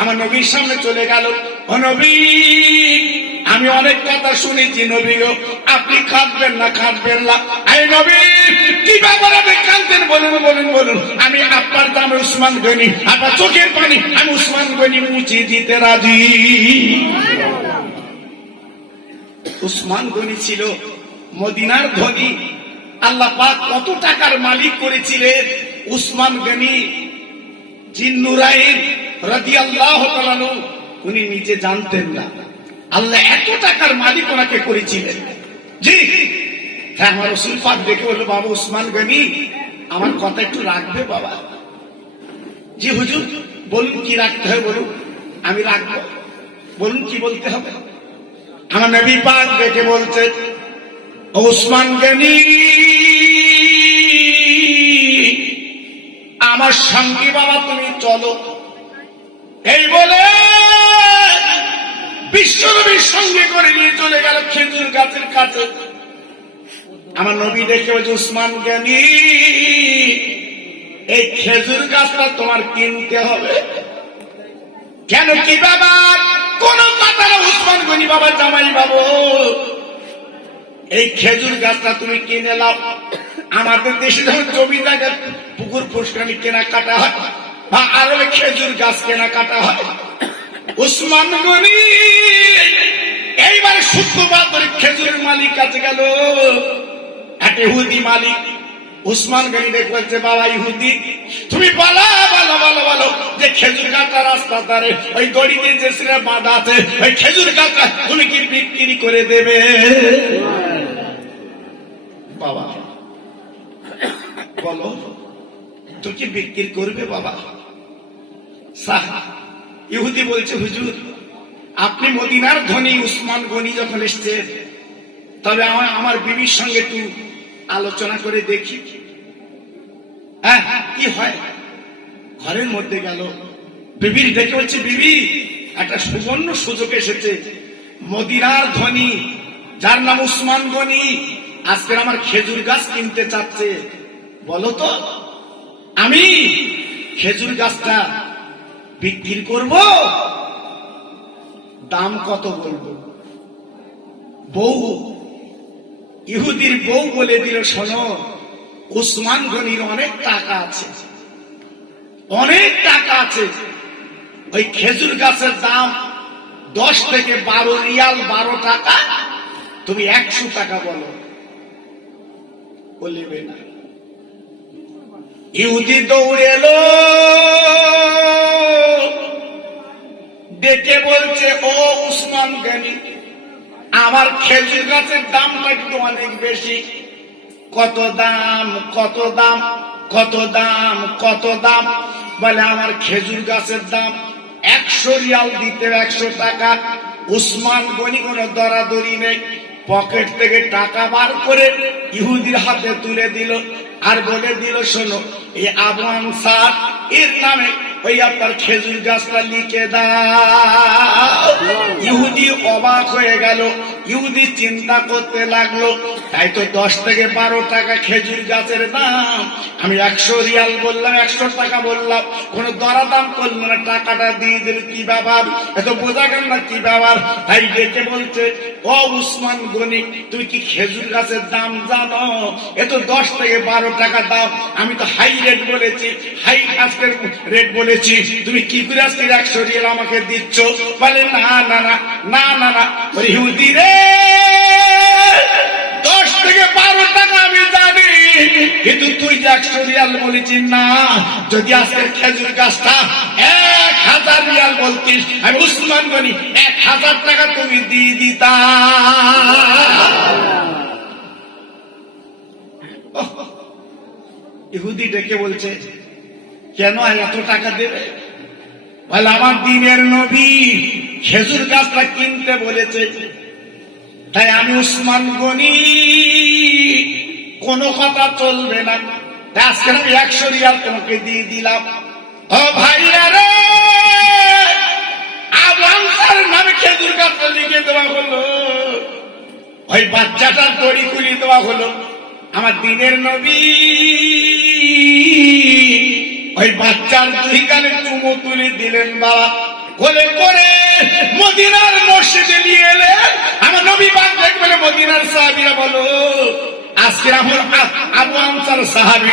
আমার নবীর সামনে চলে গেল। ও নবী, আমি অনেক কথা শুনেছি নবী গো, আপনি কাঁদবেন না কাঁদবেন না। আরে নবী, কি ব্যাপার আপনি কাঁদছেন? বলুন বলুন বলুন। আমি আপনার দামে উসমান গনি, আপনার চোখের পানি আমি উসমান গনি মুছিয়ে দিতে রাজি। উসমান গনি ছিল মদিনার ধনী। আল্লাহ পাক কত টাকার মালিক করেছিলেন উসমান গনি জিন্নুরাইন রাদিয়াল্লাহু তাআলা আনহু, উনি নিজে জানতেন না আল্লাহ এত টাকার মালিক ওনাকে করেছিলেন। জি হ্যাঁ, আমার রাসূল পাক দেখে বলল, বাবা উসমান গনি, আমার কথা একটু রাখবে বাবা? জি হুজুর, বলুন কি রাখতে হবে বলুন, আমি রাখবো। বলুন কি বলতে হবে? আমার নবী পাক দেখে বলছে, উসমান গনি, আমার সঙ্গে বাবা তুমি চলো। এই বলে বিশ্বনবীর সঙ্গে করে নিয়ে চলে গেল খেজুর গাছের কাছে। আমার নবী দেখে বলছে, উসমান গনি, এই খেজুর গাছটা তোমার কিনতে হবে। কেন, কি বাবা? কোন কথা না উসমান গনি, বাবা জামাই বাবু, এই খেজুর গাছটা তুমি কিনে নাও। আমাদের দেশে যখন জমি জায়গা পুকুর পুষ্করণী কেনা কাটা হয় বা আরো খেজুর গাছ কেনা কাটা হয়, উসমান গনি এইবার শুক্রবার ধরে খেজুরের মালিক কাছে গেল, এক ইহুদি মালিক। উসমান গনি দেখে বলছে, বাবা ইহুদি, তুমি বলো বলো বলো বলো যে খেজুর গাছটা রাস্তার ধারে ওই দড়িতে যে ছেলে বাঁধা আছে, ওই খেজুর গাছটা তুমি কি বিক্রি করে দেবে? বাবা বলো, তুমি কি বিক্রি করবে বাবা? ইহুদি বলছে, হুজুর, আপনি মদিনার ধনী উসমান গনি যখন এসছেন, তবে আমার বিবির সঙ্গে একটু আলোচনা করে দেখি। হ্যাঁ কি হয়? ঘরের মধ্যে গেল, বিবির ডেকে বলছে, বিবি, একটা সুবর্ণ সুযোগ এসেছে। মদিনার ধনী যার নাম উসমান গনি আজকে আমার খেজুর গাছ কিনতে চাচ্ছে। বলো তো, আমি খেজুর গাছটা বিক্রি করব, দাম কত বলবো? বউ, ইহুদির বউ বলে দিল, শোনো, উসমান গনির অনেক টাকা আছে, অনেক টাকা আছে। ওই খেজুর গাছের দাম 10 থেকে 12 রিয়াল, 12 টাকা। তুমি 100 টাকা বলো। বলবে না। ইহুদি দৌড়ে এলো, ডেকে বলছে, ও উসমান গনি, আমার খেজুর গাছের দামটা একটু অনেক বেশি। কত দাম? কত দাম? কত দাম? কত দাম? বলে, আমার খেজুর গাছের দাম 100 রিয়াল দিতে, 100 টাকা। উসমান গনি কোনো দরাদরি নেই, পকেট থেকে টাকা বার করে ইহুদির হাতে তুলে দিল আর বলে দিল, শোনো, এই আবু আনসার এর নামে ওই আপনার খেজুর গাছটা লিখে দাও। ইহুদি অবাক হয়ে গেল, ইহুদি চিন্তা করতে লাগলো, তাই তো 10 থেকে 12 টাকা খেজুর গাছের দাম, আমি 100 রিয়াল বললাম, 100 টাকা বললাম, কোন দরাদাম করলো না, টাকাটা দিয়ে দিল। কি ব্যাপার? এত বোঝা গেল না কি ব্যাপার? তাই ডেকে বলছে, ও উসমান গনি, তুমি কি খেজুর গাছের দাম জানো? এত 10 থেকে 12 টাকা দাম, আমি তো হাই রেট বলেছি, হাই আজকের রেট বলেছি, তুমি কি করে আজকে 100 রিয়াল আমাকে দিচ্ছ? বলে, না না না না না না, ইহুদি রে, 10 থেকে 12 টাকা আমি জানি, কিন্তু তুই যে 100 রিয়াল বলেছিস না, যদি আজকের খেজুর গাছটা 1000 রিয়াল বলতিস, আমি উসমান গনি 1000 টাকা তুমি দিয়ে দিতা। ইহুদি ডেকে বলছে, কেন এত টাকা দেবে? বলে, আমার দিনের নবী খেজুর গাছটা কিনতে বলেছে, তাই আমি উসমান গনি কোনো কথা চলবে না, আজকে আমি 100 রিয়াল তোমাকে দিয়ে দিলাম। ও ভাইরা রে, আবু আনসারের নামে খেজুর গাছটা লিখে দেওয়া হলো, ওই বাচ্চাটার দড়ি খুলে দেওয়া হলো। আমার দিনের নবী ওই বাচ্চার 2 গালে চুমু তুলে দিলেন। বাবা কোলে করে মদিনার মসজিদে নিয়ে এলেন। আমার নবী পাক দেখবেন মদিনার সাহাবীরা বলো, আজকে আমার আবু আনসার সাহাবী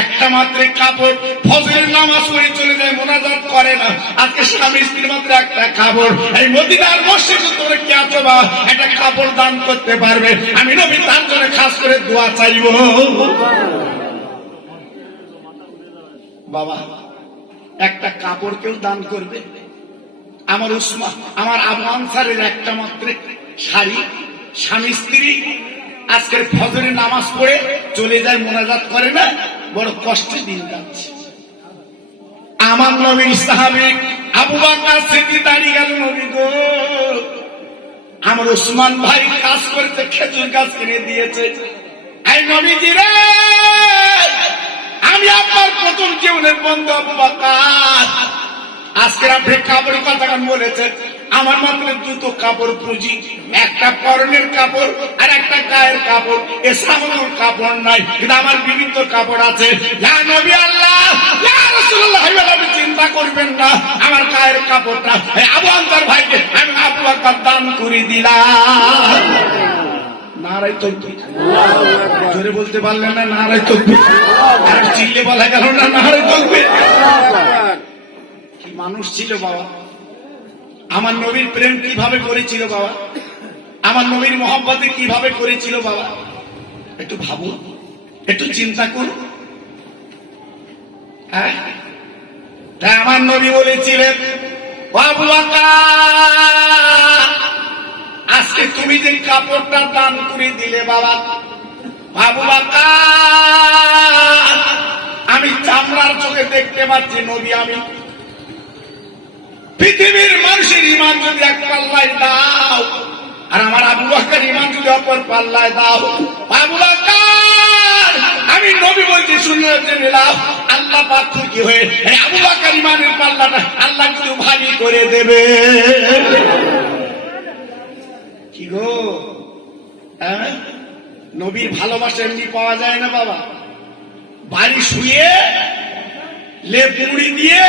একটা মাত্র কাপড়, ফজরের নামাজ পড়ে চলে যায়, মুনাজাত করে না। আজকে স্বামী স্ত্রীর মাত্র একটা কাপড়, এই মদিনার মসজিদে তোমরা কি আছো বা একটা কাপড় দান করতে পারবে? আমি নবী তার জন্য খাস করে দোয়া চাইবো। বাবা একটা কাপড় কেউ দান করবে? আমার উসমান, আমার আবু আনসারের একটা মাত্র শাড়ি, স্বামী স্ত্রী আজকের ফজরের নামাজ পড়ে চলে যায়, মুনাজাত করে না, বড় কষ্টে দিন যাচ্ছে। আমার নবীর সাহাবী আবু বকর সিদ্দিক দাঁড়িয়ে গেল, নবী গো, আমার উসমান ভাই কাজ করতে খেজুর গাছ কিনে দিয়েছে। এই নবীজি রে, আমি আপনার প্রথম জীবনের বন্ধু আবু বকর, আজকে আপনি কাপড়ের কথা বলেছেন, আমার মাত্র দুটো কাপড় পুঁজি, একটা পরনের কাপড় আর একটা গায়ের কাপড়, এছাড়া আমার কাপড় নাই, কিন্তু আমার বিভিন্ন কাপড় আছে। ইয়া নবী আল্লাহ, ইয়া রাসূলুল্লাহ, আপনি চিন্তা করবেন না, আমার গায়ের কাপড়টা আবু আনসার ভাইকে আমি আবু বকর দান করে দিলাম। নারাই তাকবীর, জোরে বলতে পারলেন না? নারাই তাকবীর। আর চিল্লে বলা গেল না? নারাই তাকবীর। কি মানুষ ছিল বাবা! আমার নবীর প্রেম কিভাবে করেছিল বাবা, আমার নবীর মহব্বতে কিভাবে করেছিল বাবা, একটু ভাবুন, একটু চিন্তা করুন। হ্যাঁ, তাই আমার নবী বলেছিলেন, আবু বকর, আজকে তুমি যে কাপড়টা দান করে দিলে বাবা, আবু বকর, আমি চামড়ার চোখে দেখতে পাচ্ছি নবী, আমি পৃথিবীর মানুষের ইমান যদি এক পাল্লায় দাও, আর আমার আবু বকর ইমান যদি অপর পাল্লায় দাও, আবু বকর, আমি নবী বলছি শুনে নিলাম, আল্লাহ পাক কি হয়ে আবু বকর ইমানের পাল্লাটা আল্লাহ কিন্তু ভারী করে দেবে। কি গো, হ্যাঁ, নবীর ভালোবাসা এমনি পাওয়া যায় না বাবা। বাড়ি শুয়ে লেপ মুড়ি দিয়ে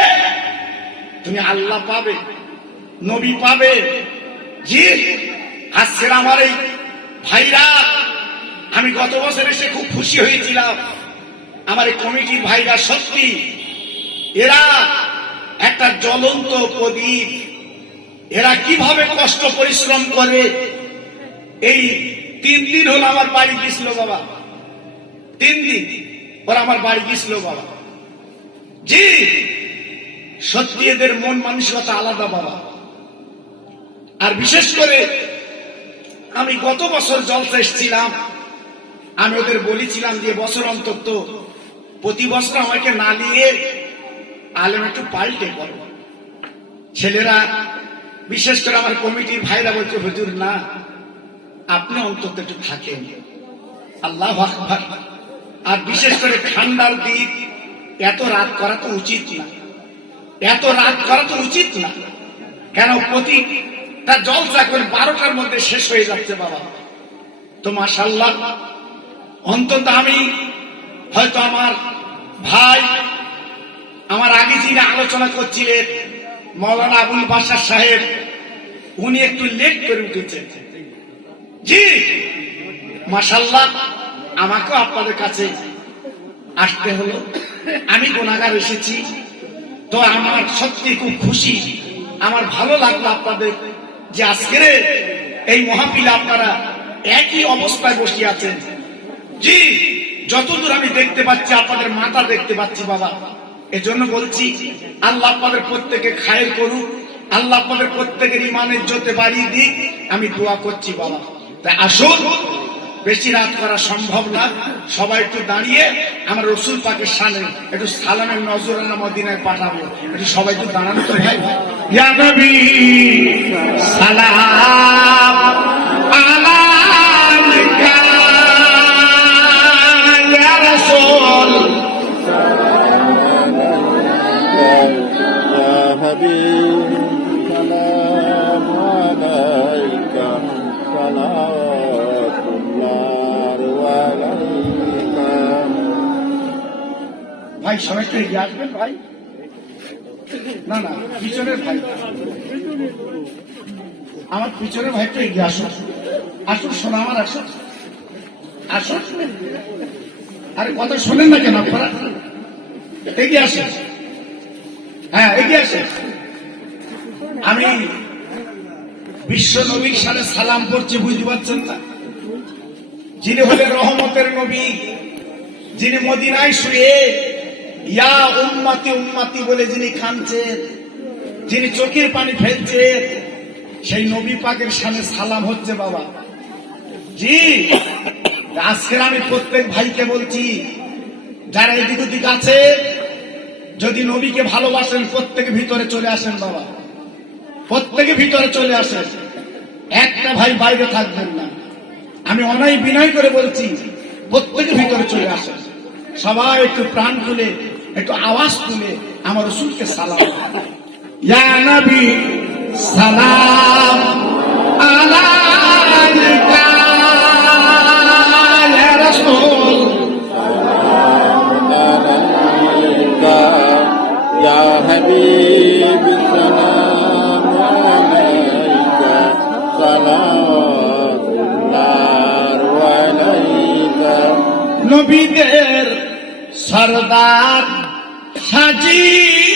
তুমি আল্লাহ পাবে, নবী পাবে। জি, আজকের আমার এই ভাইরা, আমি গত বছর এসে খুব খুশি হয়েছিলাম। আমার এই কমিটির ভাইরা সত্যি এরা একটা জ্বলন্ত প্রদীপ। এরা কিভাবে কষ্ট পরিশ্রম করে। এই 3 দিন হলো আমার বাড়ি গেছিল বাবা, 3 দিন ওরা আমার বাড়ি গেছিল বাবা। জি, সত্যি এদের মন মানসিকতা আলাদা বাবা। আর বিশেষ করে আমি গত বছর জলসা এসেছিলাম, আমি ওদের বলেছিলাম যে বছর অন্তত প্রতি বছর আমাকে না নিয়ে আলেম একটু পাল্টে করো। ছেলেরা, বিশেষ করে আমার কমিটির ভাইরা বলছে, হুজুর না, আপনি অন্তত একটু থাকেন। আল্লাহু আকবার। আর বিশেষ করে ঠান্ডার দিন, এত রাত করা তো উচিত না, এত রাত করা তো উচিত না। কেন প্রতিটা জলসা করে 12টার মধ্যে শেষ হয়ে যাচ্ছে বাবা। তো মাশাআল্লাহ, অন্তত আমি হয়তো আমার ভাই, আমার আগে যিনি আলোচনা করছিলেন মাওলানা আবুল বাশার সাহেব, উনি একটু লেট করে উঠেছেন। জি মাশাআল্লাহ, আমাকেও আপনাদের কাছে আসতে হলো, আমি গুনাহগার এসেছি। তো আমার সত্যি খুব খুশি, আমার ভালো লাগলো আপনাদের যে আজকের এই মাহফিলে আপনারা একই অবস্থায় বসে আছেন। জি, যতদূর আমি দেখতে পাচ্ছি আপনাদের মাথা দেখতে পাচ্ছি বাবা। এজন্য বলছি, আল্লাহ আপনাদের প্রত্যেকে খায়ের করুক, আল্লাহ আপনাদের প্রত্যেকের ইমানের জোতে বাড়িয়ে দিক, আমি দোয়া করছি বাবা। তাই আসুন, বেশি রাত করা সম্ভব না, সবাই একটু দাঁড়িয়ে আমার রসুল পাকের শানে একটু সালামের নজরানা মদিনায় পাঠাবো। একটু সবাই একটু দাঁড়ানো তো। হ্যাঁ, ইয়া নবী সালাম আলাইকা, ইয়া রাসূল ইয়া হাবিব সালাম আলাইকা, সালাতুল্লাহ আলাইকা। ভাই সবাই একটু এগিয়ে আসবেন ভাই। না না, পিছনের ভাই, আমার পিছনের ভাইটা এগিয়ে আসুন, আসুন শোনা আমার, আসুন আসুন। আরে কথা শোনেন না কেন আপনারা? এগিয়ে আসেন, হ্যাঁ এগিয়ে আসেন। আমি বিশ্ব নবীর সাথে সালাম করছি, বুঝতে পারছেন না? যিনি হলেন রহমতের নবী, যিনি মদিনায় শুয়ে ইয়া উম্মতি উম্মতি বলে যিনি কাঁদছেন, যিনি চোখের পানি ফেলছেন, সেই নবী পাকের সামনে সালাম হচ্ছে বাবা। জি, আজকের আমি প্রত্যেক ভাইকে বলছি, যারা এদিক ওদিক আছে, যদি নবীকে ভালোবাসেন প্রত্যেকে ভিতরে চলে আসেন বাবা, প্রত্যেকে ভিতরে চলে আসেন, একটা ভাই বাইরে থাকবেন না। আমি অনেক বিনয় করে বলছি, প্রত্যেকে ভিতরে চলে আসেন। সবাই একটু প্রাণ তুলে, একটু আওয়াজ তুলে আমার রাসূলকে সালাম। ইয়া নবী সালাম আলাইকা, ইয়া রাসূল আলাইকা, ইয়া হাবিব সালাম আলাইকা, সালাতুল্লাহ আলাইকা। নবীদের সরদার সাজিয়া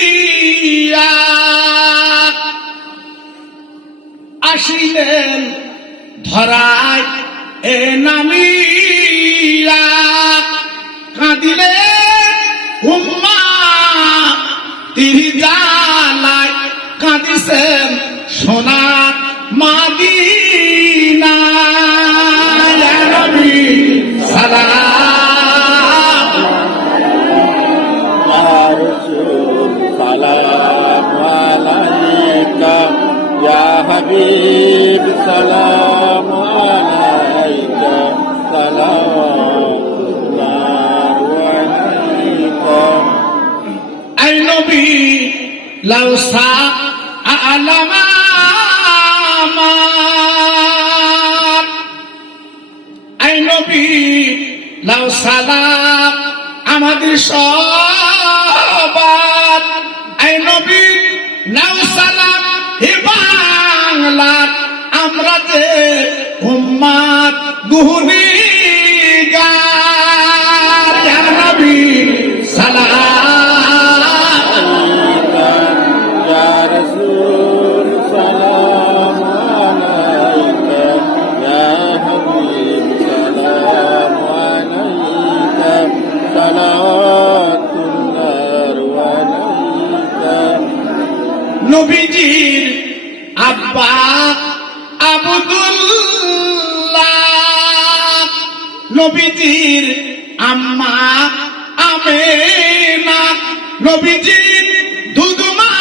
আসিলেন ধরায় এ নামিয়া, কাঁদিলেন উম্মাহ তিরি জালায়, কাঁদিছেন সোনার মাদিনা। ইয়া নবী সালাম, ইয়া রাসূল সালাম আলাইকা, ইয়া হাবিব সালাম আলাইকা, সালাতুল্লাহ আলাইকা। আই নবী লাউসা আলামা, আই নবী লাউ সালাম আমাদের সবার, আই নবী লাউ সালাম হে বাংলার আমরা যে উম্মাত গুহরিগার। ইয়া নবী সালাম, ইয়া রাসূল সালাম আলাইকা, ইয়া হাবিব সালাম আলাইকা, সালাতুল্লাহ আলাইকা। নবীজির আব্বা আব্দুল্লাহ, নবীজির আম্মা আমেনা, নবীজির দুধমা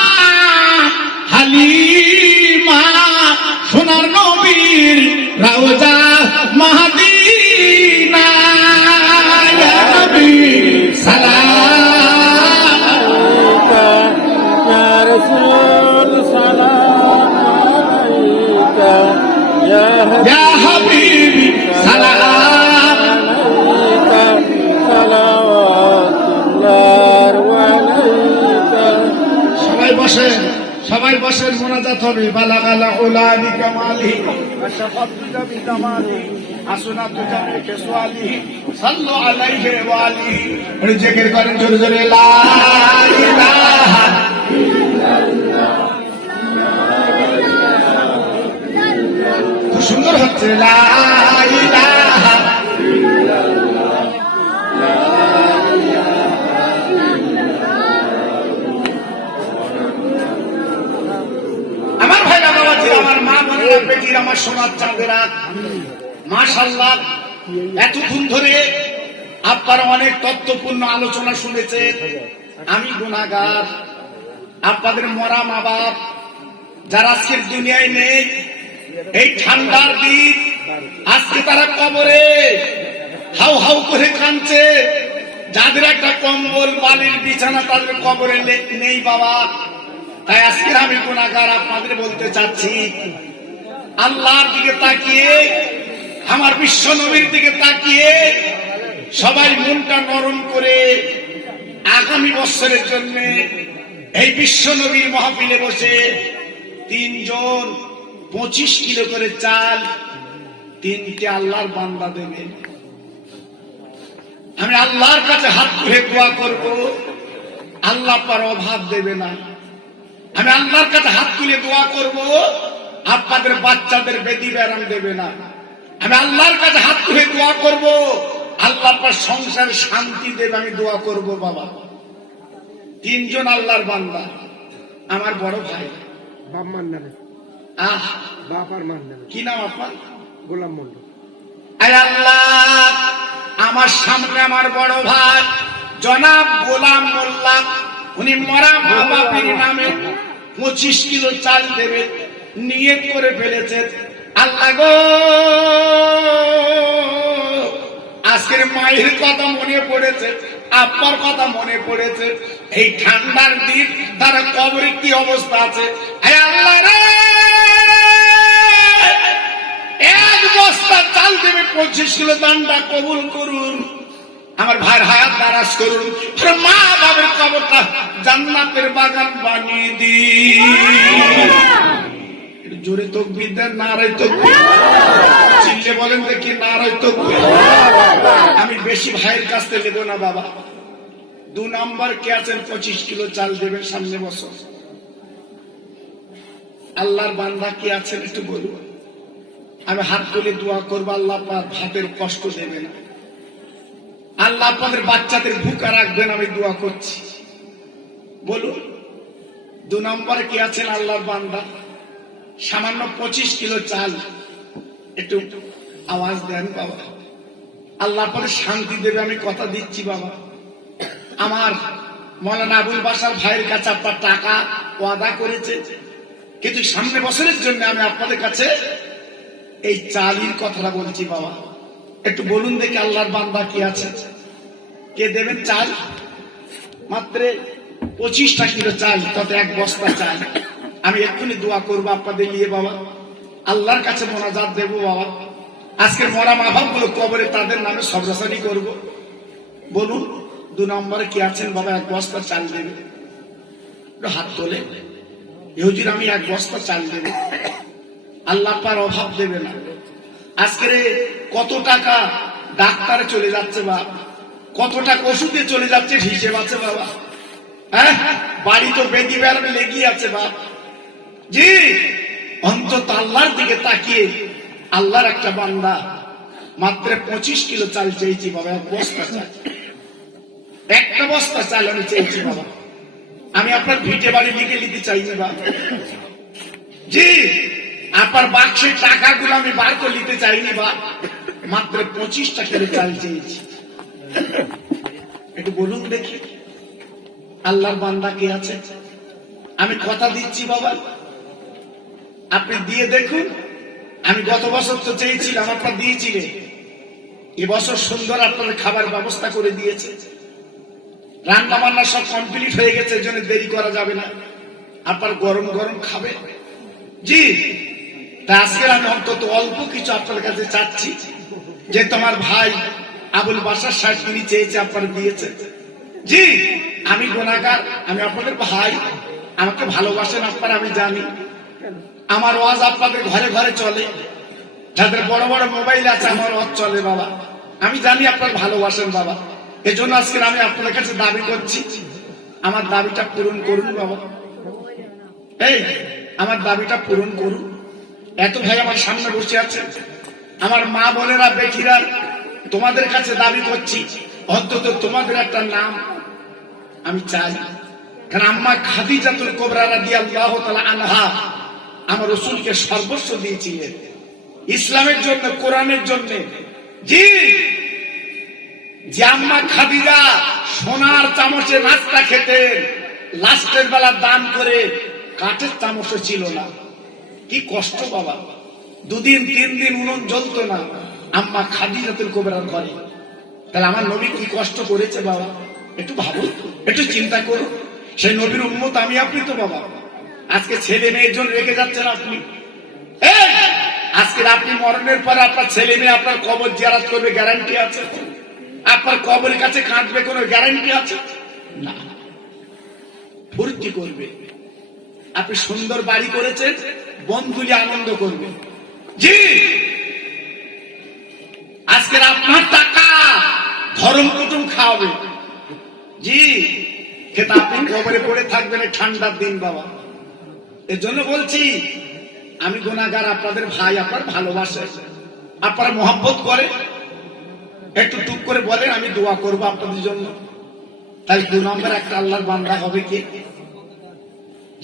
হালিমা, সোনার নবীর রওজা মাদিনা। ইয়া নবী সালাম, ইয়া রাসূল সালাম আলাইকা, ইয়া ইয়া হাবিবি সালাম। আলাইকা, সালাতুল্লাহ আলাইকা। সবাই বসেন, সবাই বসেন, মোনাজাত হবে। বালাগালা উলানি কামালি আশফাতুকা বিকামালি আসনাতুকা বিকাসওয়ালি সাল্লু আলাইহি ওয়া আলিহি। আর জিকির করেন জোরে জোরে, লা ইলাহা ইল্লাল্লাহ। খুব সুন্দর হচ্ছে, লা ইলাহা। আমার ভাইরা বাবাজি, আমার মা বোনেরা, বেটির, আমার সোনার চাঁদেরা, মাশাআল্লাহ, এতক্ষণ ধরে আপনারা অনেক তথ্যপূর্ণ আলোচনা শুনেছেন। আমি গুনাহগার, আপনাদের মরা মা বাপ যারা আজকের দুনিয়ায় নেই, এই ঠান্ডার দিন আজকে তারা কবরে হাউ হাউ করে কাঁদছে। যাদের একটা কম্বল বালির বিছানা তাদের কবরে নেই বাবা। তাই আজকে আমি গুনাহগার আপনাদের বলতে চাচ্ছি, আল্লাহর দিকে তাকিয়ে, আমার বিশ্ব নবীর দিকে তাকিয়ে সবাই মনটা নরম করে আগামী বছরের জন্য এই বিশ্ব নবীর মাহফিলে বসে তিনজন 25 কিলো করে চাল তিনটে আল্লাহর বান্দা দেবে। আমি আল্লাহর কাছে হাত তুলে দোয়া করব, আল্লাহ পার অভাব দেবে না। আমি আল্লাহর কাছে হাত তুলে দোয়া করব, আপনাদের বাচ্চাদের বেদি ব্যারাম দেবে না। আমি আল্লাহর কাছে হাত তুলে দোয়া করব, আল্লাহ পার সংসারে শান্তি দেবে। আমি দোয়া করব বাবা। তিনজন আল্লাহর বান্দা, আমার বড় ভাই। বাপ মান নামে বাপ আর মান নামে কি নাম আপনার? গোলাম মন্ডল। আয় আল্লাহ, আমার সামনে আমার বড় ভাই জনাব গোলাম মোল্লা, উনি মরা মা বাপের নামে 25 কিলো চাল দেবে নিয়ত করে ফেলেছেন। আল্লাহ গো, আজকের মায়ের কথা মনে পড়েছে, আব্বার কথা মনে পড়েছে। এই ঠান্ডার দিন তারা কবরের কি অবস্থা আছে। আয় আল্লাহ রে, এক বস্তা চাল দেবে 25 কিলো দানটা কবুল করুন। আমার ভাইয়ের হায়াত দারাজ করুন। মা বাবার কবরটা জান্নাতের বাগান বানিয়ে দিন। জোরে তাকবীর দেন, নারায়ে তাকবীর। চিল্লে বলেন দেখি নারায়ে তাকবীর। আমি বেশি ভাইয়ের কাছ থেকে নেব না বাবা। 2 নম্বর কে আছেন 25 কিলো চাল দেবেন সামনে বছর? আল্লাহর বান্দা কে আছেন একটু বলুন। আমি হাত তুলে দোয়া করবো, আল্লাহ পাক ভাতের কষ্ট দেবে না। আল্লাহ আপনাদের বাচ্চাদের ভুকা রাখবেন, আমি দোয়া করছি। বলুন 2 নম্বরে কি আছেন আল্লাহর বান্দা? সামান্য 25 কিলো চাল, একটু আওয়াজ দেন বাবা। আল্লাহ আপনাদের শান্তি দেবে, আমি কথা দিচ্ছি বাবা। আমার মৌলানা আবুল বাশার ভাইয়ের কাছে আপনার টাকা ওয়াদা করেছে, কিন্তু সামনে বছরের জন্য আমি আপনাদের কাছে এই চালির কথাটা বলছি বাবা। একটু বলুন দেখি আল্লাহর বান্দা কি আছে, কে দেবেন চাল? মাত্র 25টা কিলো চাল, তাতে 1 বস্তা চাল। আমি এক্ষুনি দোয়া করবো আপনাদের নিয়ে বাবা, আল্লাহর কাছে মোনাজাত দেবো বাবা। আজকের মরা মা বাপ গুলো কবরে তাদের নামে সবরাসানি করব। বলুন 2 নম্বরে কি আছেন বাবা? 1 বস্তা চাল দেবে। হাত তোলে। হুজুর আমি 1 বস্তা চাল দেব। আল্লাহ পার অভাব দেবে না। আজকের কত টাকা ডাক্তারে চলে যাচ্ছে বাপ, কত টাকা ওষুধে চলে যাচ্ছে হিসেব আছে বাবা। হ্যাঁ, বাড়ি তো বেদি বেড়াবে লেগে আছে বাপ। জি, অন্তত আল্লাহর দিকে তাকিয়ে আল্লাহর একটা বান্দা মাত্র 25 কিলো চাল চেয়েছি বাবা। 1 বস্তা চাল, 1টা বস্তা চাল আমি চেয়েছি বাবা। আমি আপনার ভিটে বাড়ি লিখে নিতে চাইনি বাবা। জি, আপনার বাক্সের টাকাগুলো আমি বার করে নিতে চাইনি বা, মাত্র 25টা কিলো চাল চেয়েছি। একটু বলুন দেখি আল্লাহর বান্দা কে আছে? আমি কথা দিচ্ছি বাবা, আপনি দিয়ে দেখুন। আমি গত বছর তো চেয়েছিলাম, আপনার দিয়েছিলেন। এবছর সুন্দর আপনাদের খাবার ব্যবস্থা করে দিয়েছে। রান্না বান্না সব কমপ্লিট হয়ে গেছে, এর জন্য দেরি করা যাবে না। আপনার গরম গরম খাবে। জি, তা আজকে আমি অন্তত অল্প কিছু আপনার কাছে চাচ্ছি, যে তোমার ভাই আবুল বাশার সাহেব তিনি চেয়েছে, আপনারা দিয়েছে। জি, আমি গুনাহগার, আমি আপনাদের ভাই, আমাকে ভালোবাসেন আপনারা, আমি জানি। আমার ওয়াজ আপনাদের ঘরে ঘরে চলে, যাদের বড় বড় মোবাইল আছে আমার ওয়াজ চলে বাবা। আমি জানি আপনার ভালোবাসেন বাবা। এজন্য আজকে আমি আপনাদের কাছে দাবি করছি, আমার দাবিটা পূরণ করুন বাবা। এই আমার দাবিটা পূরণ করুন। এত ভাই আমার সামনে বসে আছে, আমার মা বোনেরা বেটিরা, তোমাদের কাছে দাবি করছি, অন্তত তোমাদের একটা নাম আমি চাই। কারণ আম্মা খাদিজাতুল কুবরা রাদিয়াল্লাহু তাআলা আনহা আমার রাসূলকে সর্বস্ব দিয়েছিলেন ইসলামের জন্য, কোরআনের জন্য। জি, যে আম্মা খাদিজা সোনার চামচে নাস্তা খেতেন, লাস্টের বেলা দান করে কাঠের চামচও ছিল না। কি কষ্ট বাবা, 2 দিন 3 দিন উনুন জ্বলতো না আম্মা খাদিজাতুল কুবরার ঘরে। তাহলে আমার নবী কি কষ্ট করেছে বাবা, একটু ভাবুন, একটু চিন্তা করুন। সেই নবীর উম্মত আমি আপনি তো বাবা। আজকে ছেলে মেয়ের জন্য রেখে যাচ্ছেন আপনি। আজকে আপনি মরণের পরে আপনার ছেলে মেয়ে আপনার কবর জিয়ারত করবে, গ্যারান্টি আছে? আপনার কবরের কাছে কাঁদবে, কোনো গ্যারান্টি আছে? না। ফুর্তি করবে। আপনি সুন্দর বাড়ি করেছেন, বন্ধুলি আনন্দ করবে। জি, আজকের আপনার টাকা ধর্ম কুটুম খাওয়াবে। জি, খেতে আপনি কবরে পড়ে থাকবেন ঠান্ডার দিন বাবা। এর জন্য বলছি, আমি গুনাহগার, আপনাদের ভাই, আপনার ভালোবাসে, আপনারা মহব্বত করে, একটু টুক করে বলেন আমি দোয়া করবো আপনাদের জন্য। তাই 2 নম্বর একটা আল্লাহর বান্দা হবে কি,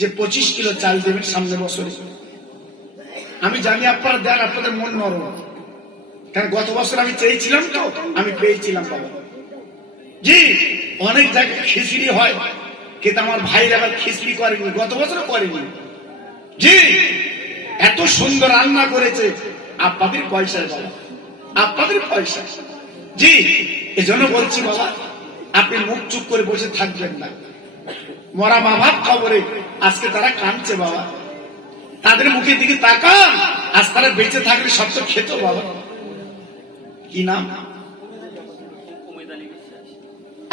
যে 25 কিলো চাল দেবেন সামনের বছরে। আমি জানি আপনারা দেন, আপনাদের মন নরম, কারণ গত বছর আমি চেয়েছিলাম তো, আমি পেয়েছিলাম বাবা। জি, অনেক জায়গায় খিচুড়ি হয়, কিন্তু আমার ভাইরা আবার খিচুড়ি করেনি, গত বছরও করেনি। জি, এত সুন্দর রান্না করেছে, আপনাদের পয়সায় বাবা, আপনাদের পয়সা। জি, এজন্য বলছি বাবা, আপনি মুখ চুপ করে বসে থাকবেন না। মরা মা বাপ কবরে আজকে তারা কাঁদছে বাবা, তাদের মুখের দিকে তাকান। আজ তারা বেঁচে থাকলে সব তো খেত বাবা। কি নাম?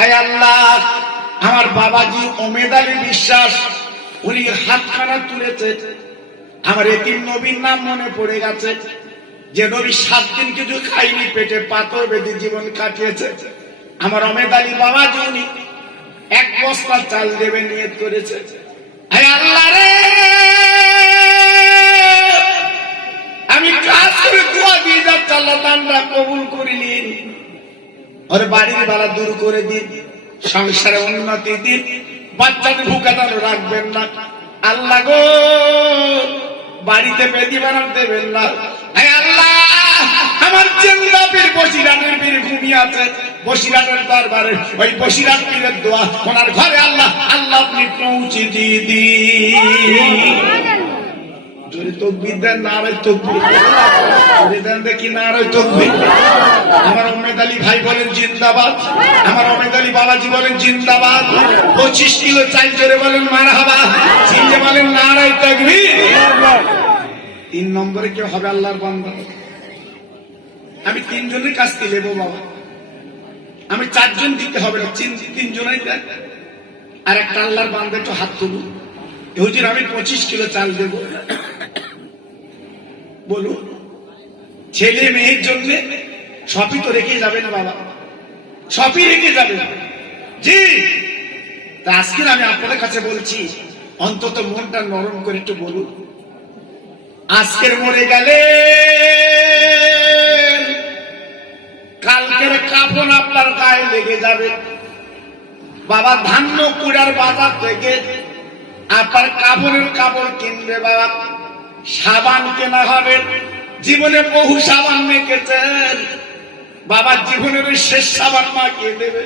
আয় আল্লাহ, আমার বাবাজি ওমেদ আলী বিশ্বাস, উনি হাতখানা তুলেছে। আমার এতিম নবীর নাম মনে পড়ে গেছে, যে নবী 7 দিন কিছু খাইনি, পেটে পাথর বেঁধে জীবন কাটিয়েছে। আমার ওমেদ আলী বাবাজি উনি 1 বস্তা চাল দেবে নিয়ত করেছে। আয় আল্লাহ রে, আমি কাজ করে দোয়া দিয়ে যাচ্ছি, আল্লাহ তাআলা কবুল করে নিন। ওর বাড়ির বালা দূর করে দিন, সংসারে উন্নতি দিন, বাচ্চাদের ভুকাদানো রাখবেন না আল্লাহ গো। বাড়িতে বেদি বানান দেবেন না। আয় আল্লাহ, আমার জিন্দাপীর বসিরানের পীর ঘুমিয়ে আছে, বসিরানের দরবারে ওই বসিরান পীরের দোয়া ওনার ঘরে আল্লাহ আল্লাহ আপনি পৌঁছে দিয়ে দিন। জোরে তাকবীর দেন, নারায়ে তাকবীর। জোরে দেন দেখি নারায়ে তাকবীর। আমার ওমেদ আলী ভাই বলেন জিন্দাবাদ, আমার ওমেদ আলী বাবাজি বলেন জিন্দাবাদ। 25 কিলো চাল জোরে বলেন মারহাবা, চিল্লে বলেন নারায়ে তাকবীর। 3 নম্বরে কেউ হবে আল্লাহর বান্দা। আমি 3 জনের কাছ থেকে নেবো বাবা, আমি 4 জন দিতে হবে না, 3 জনেই দেন। আর একটা আল্লাহর বান্দা একটু হাত তুলুন, হুজুর আমি 25 কিলো চাল দেবো। বলুন, ছেলে মেয়ের জন্য সবই তো রেখে যাবে না বাবা, সবই রেখে যাবে। জি, তা আজকে আমি আপনাদের কাছে বলছি, অন্তত মনটা নরম করে একটু বলুন। আজকের মরে গেলে কালকের কাপড় আপনার গায়ে লেগে যাবে বাবা। ধান্য কুড়ার বাজার থেকে আপনার কাপড় কিনবে বাবা, সাবান কেনা হবে। জীবনে বহু সাবান মেখেছেন বাবা, জীবনের শেষ সাবান মাখিয়ে দেবে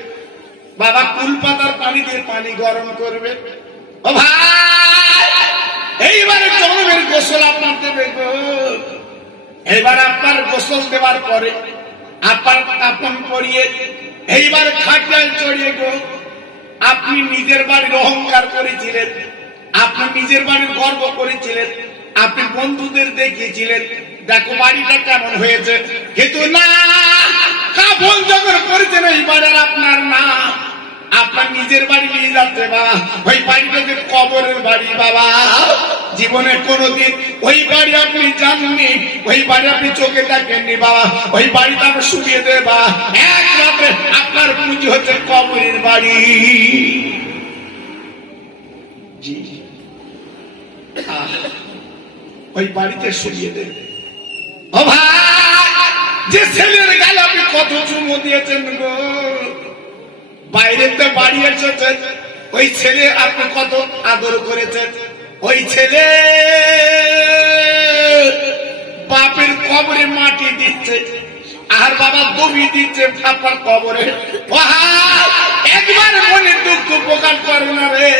বাবা। কুল পাতার পানি দিয়ে পানি গরম করবে। ও ভাই, এইবারে জনমের গোসল আপনার দেবে গো। এইবার আপনার গোসল দেওয়ার পরে আপনার কাপন পরিয়ে এইবার খাটিয়ায় চড়িয়ে গো। আপনি নিজের বাড়ির অহংকার করেছিলেন, আপনি নিজের বাড়ির গর্ব করেছিলেন, আপনি বন্ধুদের দেখিয়েছিলেন দেখো বাড়িটা কেমন হয়েছে, কিন্তু না, কাপড় যখন করেছেন এই বাড়ি আপনার না, আপনার নিজের বাড়ি নিয়ে যাচ্ছে বাবা। ওই বাড়িটা যে কবরের বাড়ি বাবা, জীবনে কোনোদিন ওই বাড়ি আপনি জাননি, ওই বাড়ি আপনি চোখে দেখেননি বাবা। ওই বাড়িটা আপনি শুকিয়ে দেবে বাবা। এক রাত্রে আপনার পুঁজি হচ্ছে কবরের বাড়ি। জি, ওই বাড়িতে শুকিয়ে দেবে। ও ভাই, যে ছেলের গালে আপনি কত চুমো দিয়েছেন গো, বাইরেতে বাড়ি এসেছে, ওই ছেলে আপনি কত আদর করেছেন। ওই ছেলে বাপের কবরে মাটি দিচ্ছে, আর বাবা দবি দিচ্ছে আপনার কবরে। একবার মনে দুঃখ প্রকাশ করে না রে।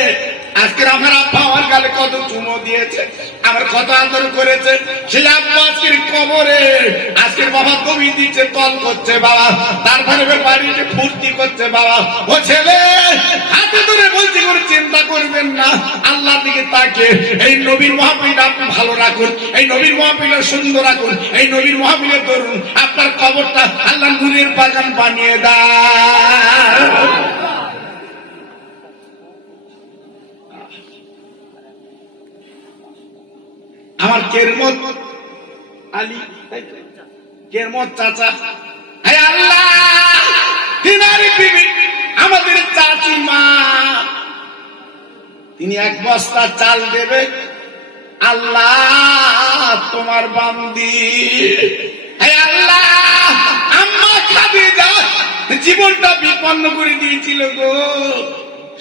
আজকের আমার আব্বা আমার গালে কত চুমো দিয়েছে, আমার কত আদর করেছে, সেই আব্বা আজকের কবরে, আজকের বাবা দবি দিচ্ছে, তল করছে বাবা, তারপরে বাড়িতে ফুর্তি করছে বাবা। ও ছেলে, হাতে ধরে বলছি কোনো চিন্তা করবেন না, আল্লাহ দিকে তাকে এই নবীর মাহফিল আপনি ভালো রাখুন, এই নবীর মাহফিলের সুন্দর রাখুন, এই নবীর মাহফিলের ধরুন আপনার কবরটা আল্লাহ নূরের বাগান বানিয়ে দেয়। আমার কেরমত আলী, কেরমত চাচা, হে আল্লাহ তিনার বিবি আমাদের চাচি মা, তিনি এক বস্তা চাল দেবে। আল্লাহ তোমার বান্দি, হে আল্লাহ আম্মা খাদিজা জীবনটা বিপন্ন করে দিয়েছিল গো,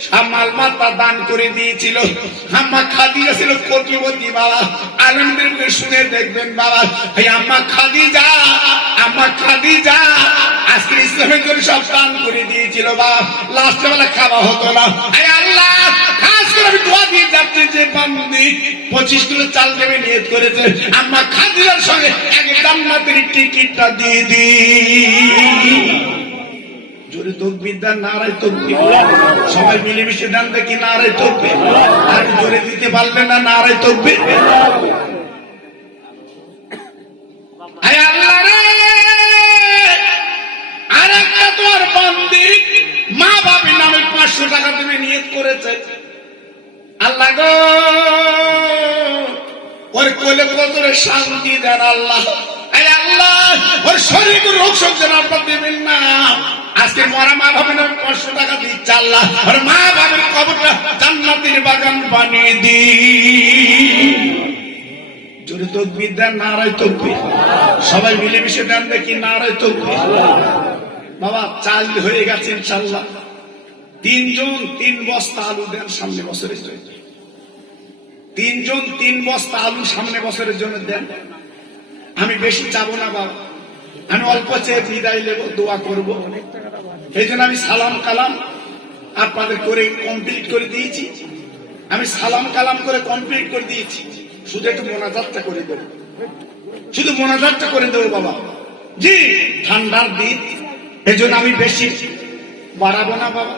সামাল মাতা দান করে দিয়েছিল। আম্মা খাদিজা ছিল কোটিপতি বাবা, আলমদের শুনে দেখবেন বাবা। এই আম্মা খাদিজা, আম্মা খাদিজা আজকে ইসলামের জন্য সব দান করে দিয়েছিল বাবা, লাস্টে বেলা খাওয়া হতো না। হে আল্লাহ খাস করে আমি দোয়া দিয়ে যাচ্ছি যে বান্দি 25 কিলো চাল দেবে নিয়ত করেছে, আম্মা খাদিজার সঙ্গে এক জান্নাতের টিকিটটা দিয়ে দি। জোরে তকবীর দেন, নারায়ে তকবীর। সবাই মিলেমিশে দেন দেখি নারায়ে তকবীর। আর জোরে দিতে পারলেন না, নারায়ে তকবীর। হে আল্লাহ রে, আরেকটা তোমার বান্দি মা বাবার নামে 500 টাকা তুমি নিয়ত করেছে। আল্লাহ গো ওর কোলে কতরে শান্তি দেন আল্লাহ। এই আল্লাহ ওর শরীর রোগ শোক যেন আপনার দেবেন না। আজকে মরা মা বাবার নামে 500 টাকা দিচ্ছে আল্লাহ, ওর মা বাবার কবরটা জান্নাতের বাগান বানিয়ে দি। জোরে তকবীর দেন, নারায়ে তকবীর। সবাই মিলেমিশে দেন দেখি নারায়ে তকবীর। বাবা চাল হয়ে গেছে ইনশাআল্লাহ। 3 জন 3 বস্তা আলু দেন সামনে বছরের জন্য। 3 জন 3 বস্তা আলু সামনে বছরের জন্য দেন। আমি বেশি চাবো না বাবা, আমি অল্প চেয়ে বিদায় নেব, দোয়া করব। এই জন্য আমি সালাম কালাম আপনাদের করে কমপ্লিট করে দিয়েছি। আমি সালাম কালাম করে কমপ্লিট করে দিয়েছি, শুধু একটু মোনাজাতটা করে দেবো, শুধু মোনাজাতটা করে দেবো বাবা। জি ঠান্ডার দিন, এই জন্য আমি বেশি বাড়াবো না বাবা।